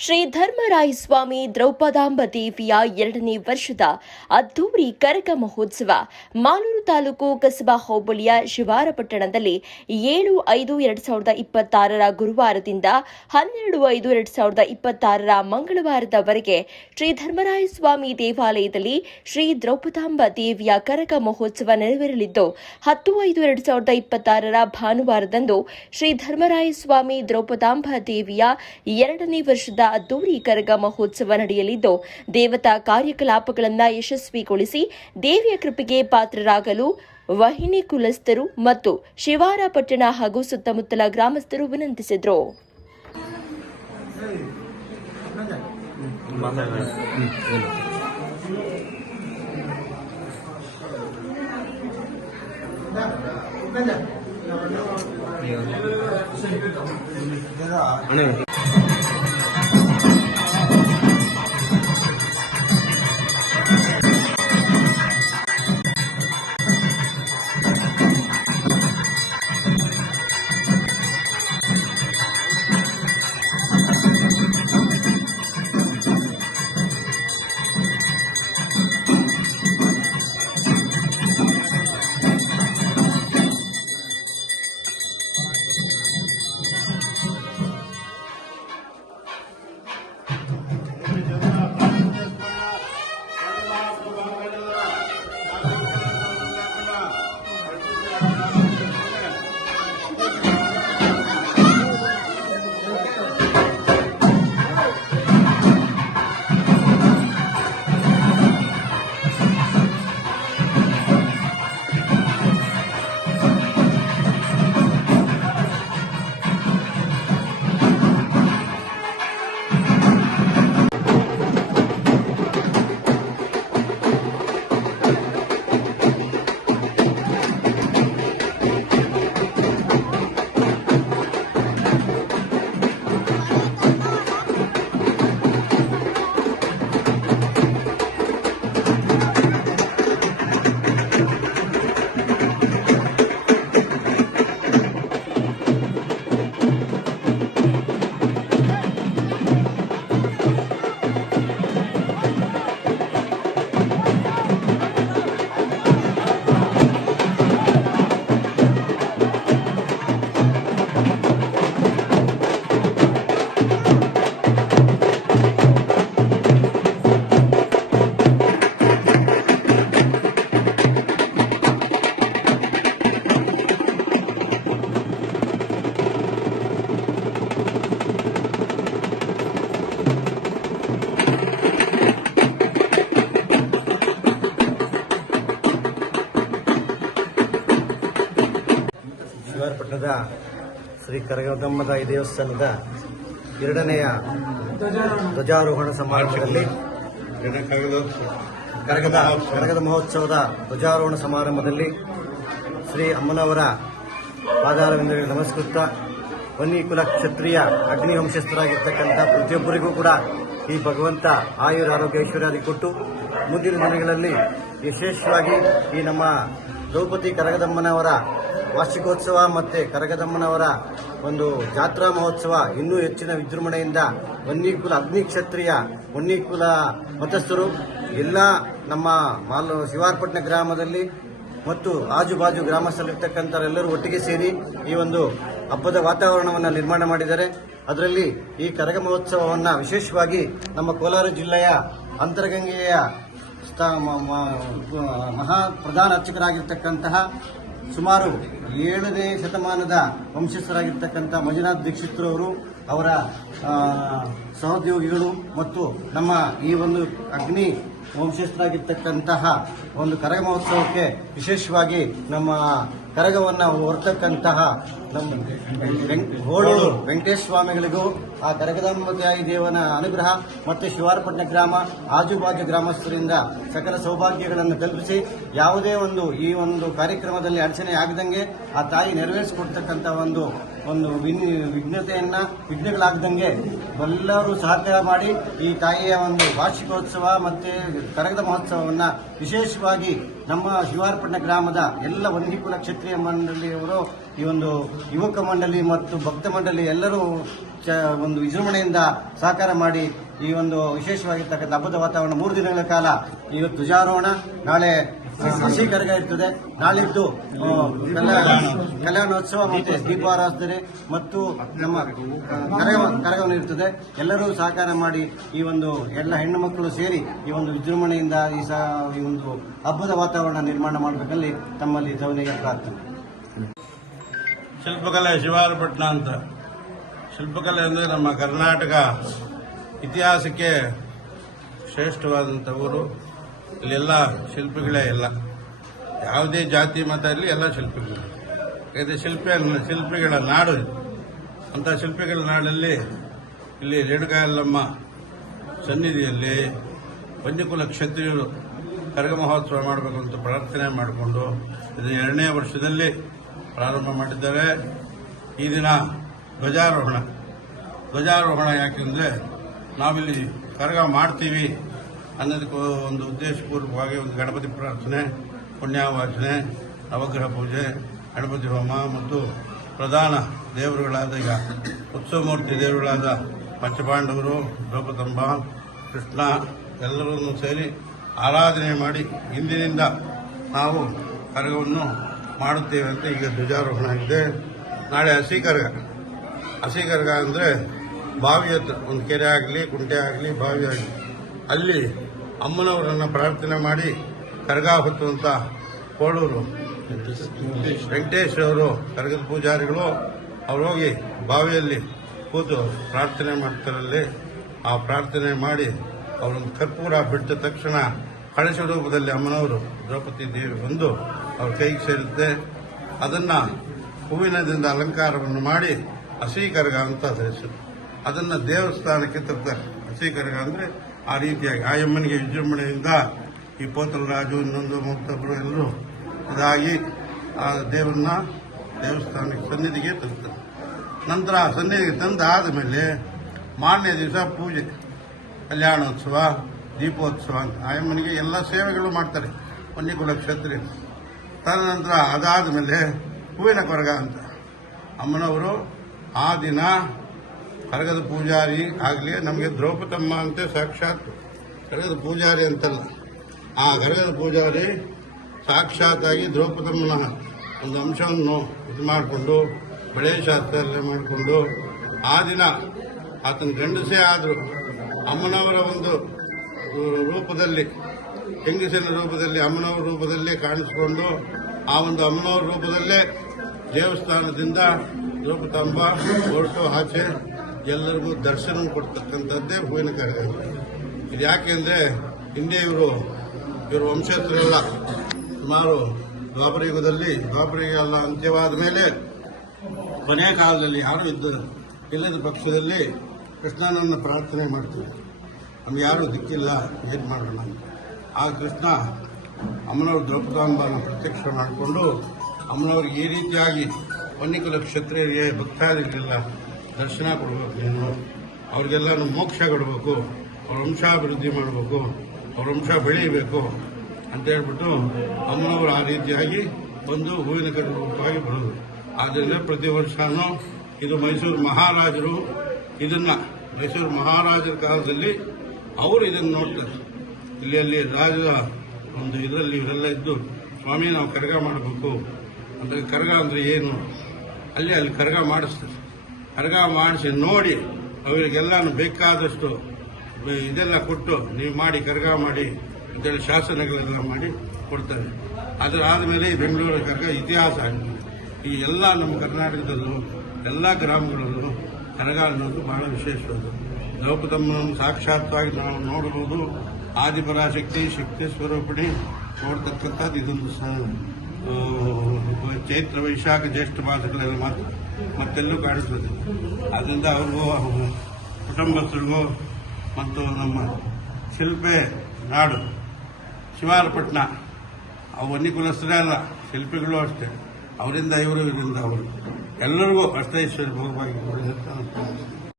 ಶ್ರೀ ಧರ್ಮರಾಯ ಸ್ವಾಮಿ ದ್ರೌಪದಾಂಬ ದೇವಿಯ 2ನೇ ವರ್ಷದ ಅದ್ದೂರಿ ಕರಗ ಮಹೋತ್ಸವ ಮಾಲೂರು ತಾಲೂಕು ಕಸಬಾ ಹೋಬಳಿಯ ಶಿವಾರಪಟ್ಟಣದಲ್ಲಿ 7/5/2026 ಗುರುವಾರದಿಂದ 12/5/2026 ಮಂಗಳವಾರದವರೆಗೆ ಶ್ರೀ ಧರ್ಮರಾಯ ಸ್ವಾಮಿ ದೇವಾಲಯದಲ್ಲಿ ಶ್ರೀ ದ್ರೌಪದಾಂಬ ದೇವಿಯ ಕರಗ ಮಹೋತ್ಸವ ನೆರವೇರಲಿದ್ದು 10/5/2026 ಭಾನುವಾರದಂದು ಶ್ರೀ ಧರ್ಮರಾಯ ಸ್ವಾಮಿ ದ್ರೌಪದಾಂಬ ದೇವಿಯ 2ನೇ ವರ್ಷದ ಅದ್ದೂರಿ ಕರಗ ಮಹೋತ್ಸವ ನಡೆಯಲಿದ್ದು ದೇವತಾ ಕಾರ್ಯಕಲಾಪಗಳನ್ನು ಯಶಸ್ವಿಗೊಳಿಸಿ ದೇವಿಯ ಕೃಪೆಗೆ ಪಾತ್ರರಾಗಲು ವಹಿನಿ ಕುಲಸ್ಥರು ಮತ್ತು ಶಿವಾರಪಟ್ಟಣ ಹಾಗೂ ಸುತ್ತಮುತ್ತಲ ಗ್ರಾಮಸ್ಥರು ವಿನಂತಿಸಿದರು. ಶಿವಾರಪಟ್ಟಣದ ಶ್ರೀ ಕರಗದಮ್ಮ ತಾಯಿ ದೇವಸ್ಥಾನದ 2ನೇ ಧ್ವಜಾರೋಹಣ ಸಮಾರಂಭದಲ್ಲಿ ಕರಗದ ಮಹೋತ್ಸವದ ಧ್ವಜಾರೋಹಣ ಸಮಾರಂಭದಲ್ಲಿ ಶ್ರೀ ಅಮ್ಮನವರ ಪಾದಾರವಿಂದಗಳಿಗೆ ನಮಸ್ಕೃತ ವನ್ನಿ ಕುಲ ಕ್ಷತ್ರಿಯ ಅಗ್ನಿ ವಂಶಸ್ಥರಾಗಿರ್ತಕ್ಕಂಥ ಪ್ರತಿಯೊಬ್ಬರಿಗೂ ಕೂಡ ಈ ಭಗವಂತ ಆಯುರ ಆರೋಗ್ಯ ಐಶ್ವರ್ಯಾದಿ ಕೊಟ್ಟು ಮುಂದಿನ ದಿನಗಳಲ್ಲಿ ವಿಶೇಷವಾಗಿ ಈ ನಮ್ಮ ದ್ರೌಪದಿ ಕರಗದಮ್ಮನವರ ವಾರ್ಷಿಕೋತ್ಸವ ಮತ್ತು ಕರಗದಮ್ಮನವರ ಒಂದು ಜಾತ್ರಾ ಮಹೋತ್ಸವ ಇನ್ನೂ ಹೆಚ್ಚಿನ ವಿಜೃಂಭಣೆಯಿಂದ ವನ್ನಿಕುಲ ಅಗ್ನಿ ಕ್ಷತ್ರಿಯ ವನ್ನಿಕುಲ ಮತಸ್ಥರು ಎಲ್ಲ ನಮ್ಮ ಶಿವಾರಪಟ್ಟಣ ಗ್ರಾಮದಲ್ಲಿ ಮತ್ತು ಆಜುಬಾಜು ಗ್ರಾಮಸ್ಥರಲ್ಲಿರ್ತಕ್ಕಂಥವರೆಲ್ಲರೂ ಒಟ್ಟಿಗೆ ಸೇರಿ ಈ ಒಂದು ಹಬ್ಬದ ವಾತಾವರಣವನ್ನು ನಿರ್ಮಾಣ ಮಾಡಿದ್ದಾರೆ. ಅದರಲ್ಲಿ ಈ ಕರಗ ಮಹೋತ್ಸವವನ್ನು ವಿಶೇಷವಾಗಿ ನಮ್ಮ ಕೋಲಾರ ಜಿಲ್ಲೆಯ ಅಂತರಗಂಗೆಯ ಮಹಾ ಪ್ರಧಾನ ಅರ್ಚಕರಾಗಿರ್ತಕ್ಕಂತಹ ಸುಮಾರು 7ನೇ ಶತಮಾನದ ವಂಶಸ್ಥರಾಗಿರ್ತಕ್ಕಂಥ ಮಂಜುನಾಥ್ ದೀಕ್ಷಿತ್ರವರು ಅವರ ಸಹೋದ್ಯೋಗಿಗಳು ಮತ್ತು ನಮ್ಮ ಈ ಒಂದು ಅಗ್ನಿ ವಂಶಸ್ಥರಾಗಿರ್ತಕ್ಕಂತಹ ಒಂದು ಕರಗ ಮಹೋತ್ಸವಕ್ಕೆ ವಿಶೇಷವಾಗಿ ನಮ್ಮ ಕರಗವನ್ನು ಹೊರತಕ್ಕಂತಹ ನಮ್ಮ ಹೋಳೂರು ವೆಂಕಟೇಶ ಸ್ವಾಮಿಗಳಿಗೂ ಆ ಕರಗದಾಂಬ ತಾಯಿ ದೇವನ ಅನುಗ್ರಹ ಮತ್ತು ಶಿವಾರಪಟ್ಟಣ ಗ್ರಾಮ ಆಜುಬಾಜು ಗ್ರಾಮಸ್ಥರಿಂದ ಸಕಲ ಸೌಭಾಗ್ಯಗಳನ್ನು ಕಲ್ಪಿಸಿ ಯಾವುದೇ ಒಂದು ಈ ಒಂದು ಕಾರ್ಯಕ್ರಮದಲ್ಲಿ ಅಡಚಣೆ ಆಗದಂಗೆ ಆ ತಾಯಿ ನೆರವೇರಿಸಿಕೊಡ್ತಕ್ಕಂಥ ಒಂದು ಒಂದು ವಿಘ್ನಗಳಾಗದಂಗೆ ಎಲ್ಲರೂ ಸಹಕಾರ ಮಾಡಿ ಈ ತಾಯಿಯ ಒಂದು ವಾರ್ಷಿಕೋತ್ಸವ ಮತ್ತೆ ಕರಗದ ಮಹೋತ್ಸವವನ್ನ ವಿಶೇಷವಾಗಿ ನಮ್ಮ ಶಿವಾರಪಟ್ಟಣ ಗ್ರಾಮದ ಎಲ್ಲ ವಂದಿಕುಲ ಕ್ಷತ್ರಿಯ ಮಂಡಳಿಯವರು, ಈ ಒಂದು ಯುವಕ ಮಂಡಳಿ ಮತ್ತು ಭಕ್ತ ಮಂಡಳಿ ಎಲ್ಲರೂ ಒಂದು ವಿಜೃಂಭಣೆಯಿಂದ ಸಹಕಾರ ಮಾಡಿ ಈ ಒಂದು ವಿಶೇಷವಾಗಿರ್ತಕ್ಕಂಥ ಹಬ್ಬದ ವಾತಾವರಣ 3 ದಿನಗಳ ಕಾಲ ಇವತ್ತು ಧ್ವಜಾರೋಹಣ, ನಾಳೆ ಹಸಿ ಕರಗ ಇರ್ತದೆ, ನಾಳಿದ್ದು ಕಲ್ಯಾಣೋತ್ಸವ ಮತ್ತೆ ದೀಪಾರಾಧನೆ ಮತ್ತು ನಮ್ಮ ಕರಗವನ್ನು ಇರ್ತದೆ. ಎಲ್ಲರೂ ಸಹಕಾರ ಮಾಡಿ ಈ ಒಂದು ಎಲ್ಲ ಹೆಣ್ಣು ಮಕ್ಕಳು ಸೇರಿ ಈ ಒಂದು ವಿಜೃಂಭಣೆಯಿಂದ ಈ ಒಂದು ಹಬ್ಬದ ವಾತಾವರಣ ನಿರ್ಮಾಣ ಮಾಡಬೇಕಲ್ಲಿ ತಮ್ಮಲ್ಲಿ ಸೌನೀಯ ಪ್ರಾರ್ಥನೆ. ಶಿಲ್ಪಕಲೆ ಶಿವಾರಪಟ್ಟಣ ಅಂತ. ಶಿಲ್ಪಕಲೆ ಅಂದರೆ ನಮ್ಮ ಕರ್ನಾಟಕ ಇತಿಹಾಸಕ್ಕೆ ಶ್ರೇಷ್ಠವಾದಂಥ ಊರು. ಇಲ್ಲೆಲ್ಲ ಶಿಲ್ಪಿಗಳೇ, ಎಲ್ಲ ಯಾವುದೇ ಜಾತಿ ಮತ ಇರಲಿ ಎಲ್ಲ ಶಿಲ್ಪಿಗಳು. ಇದು ಶಿಲ್ಪಿಗಳ ನಾಡು. ಅಂಥ ಶಿಲ್ಪಿಗಳ ನಾಡಲ್ಲಿ ಇಲ್ಲಿ ರೇಣುಕಾಯಲ್ಲಮ್ಮ ಸನ್ನಿಧಿಯಲ್ಲಿ ವಂದಿಕುಲ ಕ್ಷತ್ರಿಯರು ಕರಗ ಮಹೋತ್ಸವ ಮಾಡಬೇಕು ಅಂತ ಪ್ರಾರ್ಥನೆ ಮಾಡಿಕೊಂಡು ಇದು 2ನೇ ವರ್ಷದಲ್ಲಿ ಪ್ರಾರಂಭ ಮಾಡಿದ್ದಾರೆ. ಈ ದಿನ ಧ್ವಜಾರೋಹಣ ಯಾಕೆಂದರೆ ನಾವಿಲ್ಲಿ ಕರಗ ಮಾಡ್ತೀವಿ ಅನ್ನೋದಕ್ಕೆ ಒಂದು ಉದ್ದೇಶಪೂರ್ವಕವಾಗಿ ಒಂದು ಗಣಪತಿ ಪ್ರಾರ್ಥನೆ, ಪುಣ್ಯಾವಾಚನೆ, ನವಗ್ರಹ ಪೂಜೆ, ಗಣಪತಿ ಹೋಮ ಮತ್ತು ಪ್ರಧಾನ ದೇವರುಗಳಾದ ಈಗ ಉತ್ಸವಮೂರ್ತಿ ದೇವರುಗಳಾದ ಪಂಚಪಾಂಡವರು, ದ್ರೌಪದಂಬ, ಕೃಷ್ಣ ಎಲ್ಲರನ್ನು ಸೇರಿ ಆರಾಧನೆ ಮಾಡಿ ಇಂದಿನಿಂದ ನಾವು ಕರಗವನ್ನು ಮಾಡುತ್ತೇವೆ ಅಂತ ಈಗ ಧ್ವಜಾರೋಹಣ ಆಗಿದೆ. ನಾಳೆ ಹಸಿ ಕರಗ ಅಂದರೆ ಬಾವಿ ಹತ್ರ ಒಂದು ಕೆರೆ ಆಗಲಿ, ಕುಂಟೆ ಆಗಲಿ, ಬಾವಿ ಆಗಲಿ ಅಲ್ಲಿ ಅಮ್ಮನವರನ್ನು ಪ್ರಾರ್ಥನೆ ಮಾಡಿ ಕರಗ ಹೊತ್ತುವಂಥ ಕೋಳೂರು ವೆಂಕಟೇಶ್ವರವರು ಕರಗದ ಪೂಜಾರಿಗಳು ಅವ್ರು ಹೋಗಿ ಬಾವಿಯಲ್ಲಿ ಕೂತು ಪ್ರಾರ್ಥನೆ ಮಾಡ್ತಾರಲ್ಲಿ. ಆ ಪ್ರಾರ್ಥನೆ ಮಾಡಿ ಅವರನ್ನು ಕರ್ಪೂರ ಬಿಟ್ಟ ತಕ್ಷಣ ಕಳಶ ರೂಪದಲ್ಲಿ ಅಮ್ಮನವರು ದ್ರೌಪದಿ ದೇವಿ ಬಂದು ಅವ್ರ ಕೈಗೆ ಸೇರುತ್ತೆ. ಅದನ್ನು ಹೂವಿನದಿಂದ ಅಲಂಕಾರವನ್ನು ಮಾಡಿ ಹಸಿ ಕರಗ ಅಂತ ಹೆಸರು. ಅದನ್ನು ದೇವಸ್ಥಾನಕ್ಕೆ ತರ್ತಾರೆ. ಹಸಿ ಕರಗ ಅಂದರೆ ಆ ರೀತಿಯಾಗಿ ಆ ಅಮ್ಮನಿಗೆ ವಿಜೃಂಭಣೆಯಿಂದ ಈ ಪೋತಲರಾಜು ಇನ್ನೊಂದು ಮತ್ತೊಬ್ಬರು ಎಲ್ಲರೂ ಇದಾಗಿ ಆ ದೇವರನ್ನ ದೇವಸ್ಥಾನಕ್ಕೆ ಸನ್ನಿಧಿಗೆ ತರ್ತಾರೆ. ನಂತರ ಆ ಸನ್ನಿಧಿಗೆ ತಂದಾದ ಮೇಲೆ ಮಾರನೇ ದಿವಸ ಪೂಜೆ, ಕಲ್ಯಾಣೋತ್ಸವ, ದೀಪೋತ್ಸವ ಅಂತ ಆ ಅಮ್ಮನಿಗೆ ಎಲ್ಲ ಸೇವೆಗಳು ಮಾಡ್ತಾರೆ ವಂದಿಕುಲ ಕ್ಷತ್ರಿಯ. ತದನಂತರ ಅದಾದ ಮೇಲೆ ಹೂವಿನ ಕರಗ ಅಂತ ಅಮ್ಮನವರು ಆ ದಿನ ಕರಗದ ಪೂಜಾರಿ ಆಗಲಿ, ನಮಗೆ ದ್ರೌಪದಮ್ಮ ಅಂತ ಸಾಕ್ಷಾತ್ ಕರಗದ ಪೂಜಾರಿ ಅಂತಲ್ಲ, ಆ ಕರಗದ ಪೂಜಾರಿ ಸಾಕ್ಷಾತ್ತಾಗಿ ದ್ರೌಪದಮ್ಮನ ಒಂದು ಅಂಶವನ್ನು ಇದು ಮಾಡಿಕೊಂಡು ಬೆಳೆ ಶಾಸ್ತ್ರ ಮಾಡಿಕೊಂಡು ಆ ದಿನ ಆತನ ಗಂಡಸೇ ಆದರೂ ಅಮ್ಮನವರ ಒಂದು ರೂಪದಲ್ಲಿ, ಹೆಂಗಸಿನ ರೂಪದಲ್ಲಿ, ಅಮ್ಮನವರ ರೂಪದಲ್ಲೇ ಕಾಣಿಸಿಕೊಂಡು ಆ ಒಂದು ಅಮ್ಮನವರ ರೂಪದಲ್ಲೇ ದೇವಸ್ಥಾನದಿಂದ ದ್ರೌಪದಾಂಬ ಹೊರಟು ಆಚೆ ಎಲ್ಲರಿಗೂ ದರ್ಶನ ಕೊಡ್ತಕ್ಕಂಥದ್ದೇ ಹೂವಿನ ಕರಗ. ಇದು ಯಾಕೆಂದರೆ ಹಿಂದೆ ಇವರು ವಂಶಸ್ಥರೆಲ್ಲ ಸುಮಾರು ದ್ವಾಪರಯುಗ ಎಲ್ಲ ಅಂತ್ಯವಾದ ಮೇಲೆ ಕೊನೆಯ ಕಾಲದಲ್ಲಿ ಯಾರು ಇಲ್ಲದ ಪಕ್ಷದಲ್ಲಿ ಕೃಷ್ಣನನ್ನು ಪ್ರಾರ್ಥನೆ ಮಾಡ್ತೀವಿ, ನಮ್ಗೆ ಯಾರೂ ದಿಕ್ಕಿಲ್ಲ, ಏನು ಮಾಡೋಣ. ಆ ಕೃಷ್ಣ ಅಮ್ಮನವರು ದ್ರೌಪದಾಂಬನ ಪ್ರತ್ಯಕ್ಷ ಮಾಡಿಕೊಂಡು ಅಮ್ಮನವ್ರಿಗೆ ಈ ರೀತಿಯಾಗಿ ವಂದಿಕುಲ ಕ್ಷತ್ರಿಯರಿಗೆ ಭಕ್ತಾದಿಗಳಿಗೆಲ್ಲ ದರ್ಶನ ಕೊಡಬೇಕು, ನೀನು ಅವ್ರಿಗೆಲ್ಲ ಮೋಕ್ಷ ಕೊಡಬೇಕು, ಅವ್ರ ವಂಶಾಭಿವೃದ್ಧಿ ಮಾಡಬೇಕು, ಅವ್ರ ವಂಶ ಬೆಳೀಬೇಕು ಅಂತ ಹೇಳ್ಬಿಟ್ಟು ಅಮ್ಮನವರು ಆ ರೀತಿಯಾಗಿ ಒಂದು ಹೂವಿನ ಕರಗ ರೂಪವಾಗಿ ಬರೋದು. ಆದ್ದರಿಂದ ಪ್ರತಿ ವರ್ಷನೂ ಇದು ಮೈಸೂರು ಮಹಾರಾಜರ ಕಾಲದಲ್ಲಿ ಅವರು ಇದನ್ನು ನೋಡ್ತಾರೆ. ಇಲ್ಲಿ ರಾಜರ ಒಂದು ಇದರಲ್ಲಿ ಇವರೆಲ್ಲ ಇದ್ದು, ಸ್ವಾಮಿ ನಾವು ಕರಗ ಮಾಡಬೇಕು ಅಂತ. ಕರಗ ಅಂದರೆ ಏನು, ಅಲ್ಲಿ ಕರಗ ಮಾಡಿಸ್ತಾರೆ. ಕರಗ ಮಾಡಿಸಿ ನೋಡಿ ಅವರಿಗೆಲ್ಲ ಬೇಕಾದಷ್ಟು ಇದೆಲ್ಲ ಕೊಟ್ಟು ನೀವು ಮಾಡಿ ಕರಗ ಮಾಡಿ ಅಂತೇಳಿ ಶಾಸನಗಳೆಲ್ಲ ಮಾಡಿ ಕೊಡ್ತಾರೆ. ಅದರಾದ ಮೇಲೆ ಬೆಂಗಳೂರು ಕರಗ ಇತಿಹಾಸ ಆಗಿದೆ. ಈ ಎಲ್ಲ ನಮ್ಮ ಕರ್ನಾಟಕದಲ್ಲೂ ಎಲ್ಲ ಗ್ರಾಮಗಳಲ್ಲೂ ಕರಗ ಅನ್ನೋದು ಬಹಳ ವಿಶೇಷವಾದ. ದ್ರೌಪದಮ್ಮನನ್ನು ಸಾಕ್ಷಾತ್ವಾಗಿ ನಾವು ನೋಡಬಹುದು. ಆದಿಪರಾಶಕ್ತಿ, ಶಕ್ತಿ ಸ್ವರೂಪಿಣಿ ನೋಡ್ತಕ್ಕಂಥದ್ದು ಇದೊಂದು ಚೈತ್ರ, ವೈಶಾಖ, ಜ್ಯೇಷ್ಠ ಮಾಸಗಳಲ್ಲಿ ಮಾತ್ರ ಮತ್ತೆಲ್ಲೂ ಕಾಣಿಸ್ತದೆ. ಆದ್ದರಿಂದ ಅವ್ರಿಗೂ ಕುಟುಂಬಸ್ಥರಿಗೂ ಮತ್ತು ನಮ್ಮ ಶಿಲ್ಪೆ ನಾಡು ಶಿವಾರಪಟ್ಟಣ ಅವು ವಂದಿಕುಲಸ್ಥರೇ ಅಲ್ಲ, ಶಿಲ್ಪಿಗಳು ಅಷ್ಟೇ. ಅವರಿಂದ ಇವರಿಂದ ಅವರು ಎಲ್ಲರಿಗೂ ಅಷ್ಟೈಶ್ವರ್ಯ ಭೋಗವಾಗಿ ಕೊಡಿ ಅಂತ ನಾನು